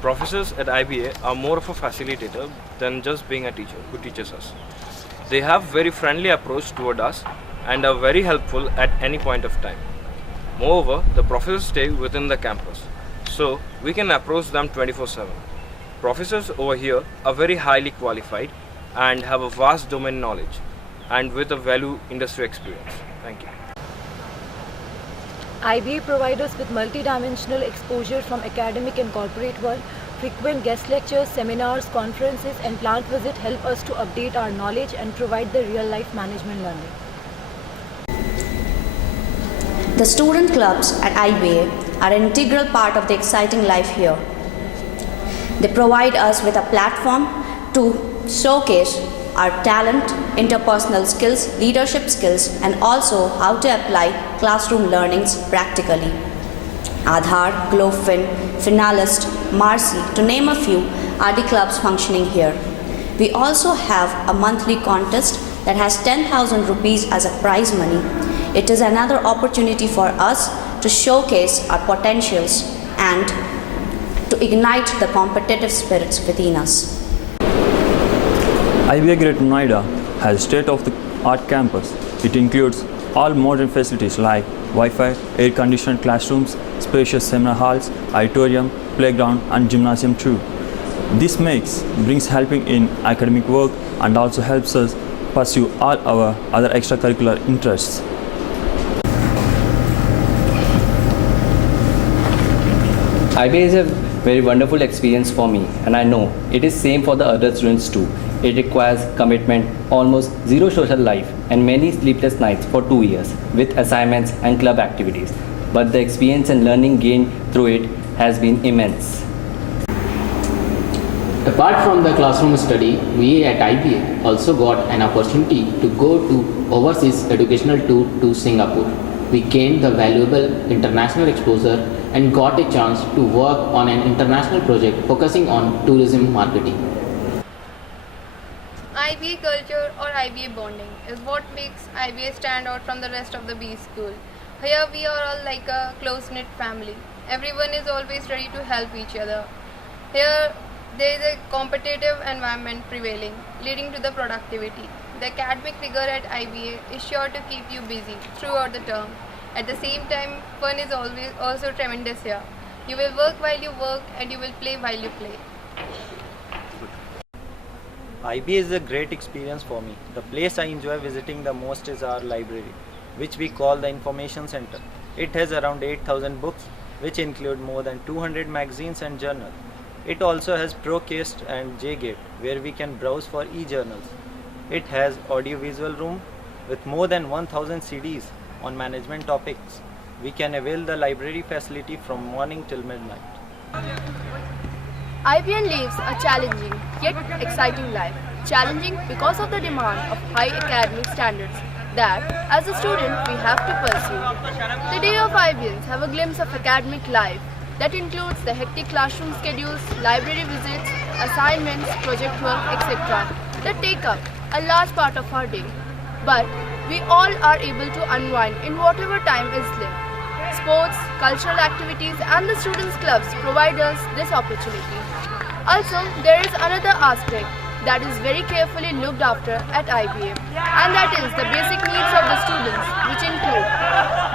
Professors at IBA are more of a facilitator than just being a teacher who teaches us. They have very friendly approach toward us and are very helpful at any point of time. Moreover, the professors stay within the campus, so we can approach them 24/7. Professors over here are very highly qualified and have a vast domain knowledge and with a value industry experience. Thank you. IBA provides us with multidimensional exposure from academic and corporate world. Frequent guest lectures, seminars, conferences, and plant visits help us to update our knowledge and provide the real-life management learning. The student clubs at IBA are an integral part of the exciting life here. They provide us with a platform to showcase our talent, interpersonal skills, leadership skills, and also how to apply classroom learnings practically. Aadhaar, Glowfin, Finalist, Marcy, to name a few, are the clubs functioning here. We also have a monthly contest that has 10,000 rupees as a prize money. It is another opportunity for us to showcase our potentials and to ignite the competitive spirits within us. IBA Greater Noida has a state-of-the-art campus. It includes all modern facilities like Wi-Fi, air-conditioned classrooms, spacious seminar halls, auditorium, playground, and gymnasium too. This brings helping in academic work and also helps us pursue all our other extracurricular interests. IBA is a very wonderful experience for me, and I know it is same for the other students too. It requires commitment, almost zero social life, and many sleepless nights for 2 years with assignments and club activities. But the experience and learning gained through it has been immense. Apart from the classroom study, we at IBA also got an opportunity to go to overseas educational tour to Singapore. We gained the valuable international exposure and got a chance to work on an international project focusing on tourism marketing. IBA culture or IBA bonding is what makes IBA stand out from the rest of the B school. Here we are all like a close-knit family. Everyone is always ready to help each other. Here there is a competitive environment prevailing, leading to the productivity. The academic rigor at IBA is sure to keep you busy throughout the term. At the same time, fun is always also tremendous here. You will work while you work and you will play while you play. IBA is a great experience for me. The place I enjoy visiting the most is our library, which we call the Information Center. It has around 8,000 books, which include more than 200 magazines and journals. It also has Procast and JGate, where we can browse for e-journals. It has audiovisual room with more than 1,000 CDs on management topics. We can avail the library facility from morning till midnight. IBN lives a challenging yet exciting life. Challenging because of the demand of high academic standards that, as a student, we have to pursue. The day of IBNs have a glimpse of academic life that includes the hectic classroom schedules, library visits, assignments, project work, etc. that take up a large part of our day. But we all are able to unwind in whatever time is left. Sports, cultural activities and the students' clubs provide us this opportunity. Also, there is another aspect that is very carefully looked after at IBA, and that is the basic needs of the students, which include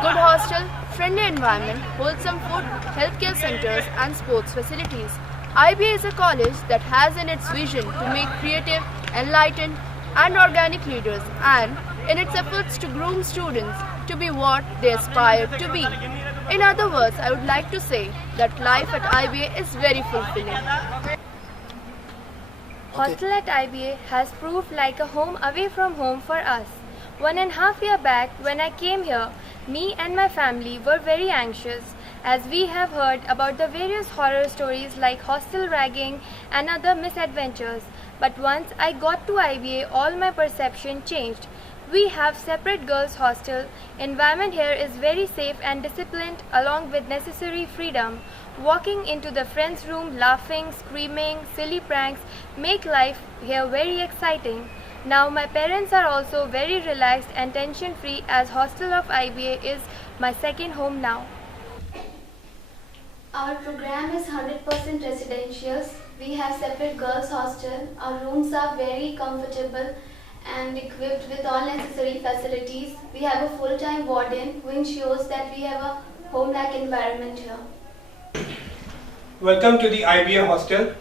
good hostel, friendly environment, wholesome food, healthcare centers and sports facilities. IBA is a college that has in its vision to make creative, enlightened and organic leaders, and in its efforts to groom students to be what they aspire to be. In other words, I would like to say that life at IBA is very fulfilling. Hostel at IBA has proved like a home away from home for us. 1.5 years back, when I came here, me and my family were very anxious as we have heard about the various horror stories like hostel ragging and other misadventures. But once I got to IBA, all my perception changed. We have separate girls' hostel. Environment here is very safe and disciplined, along with necessary freedom. Walking into the friends' room, laughing, screaming, silly pranks make life here very exciting. Now my parents are also very relaxed and tension-free, as hostel of IBA is my second home now. Our program is 100% residential. We have separate girls' hostel. Our rooms are very comfortable and equipped with all necessary facilities. We have a full-time warden who ensures that we have a home-like environment here. Welcome to the IBA hostel.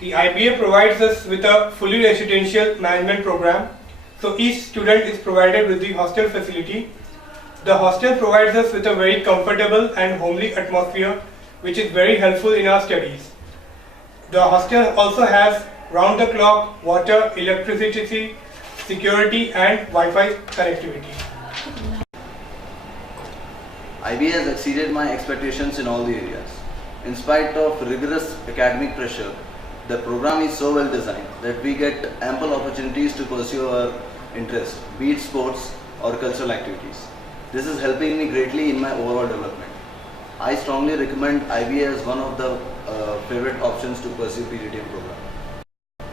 The IBA provides us with a fully residential management program. So each student is provided with the hostel facility. The hostel provides us with a very comfortable and homely atmosphere, which is very helpful in our studies. The hostel also has round-the-clock water, electricity, security and Wi-Fi connectivity. IBA has exceeded my expectations in all the areas. In spite of rigorous academic pressure, the program is so well designed that we get ample opportunities to pursue our interest, be it sports or cultural activities. This is helping me greatly in my overall development. I strongly recommend IBA as one of the favorite options to pursue PGDM program.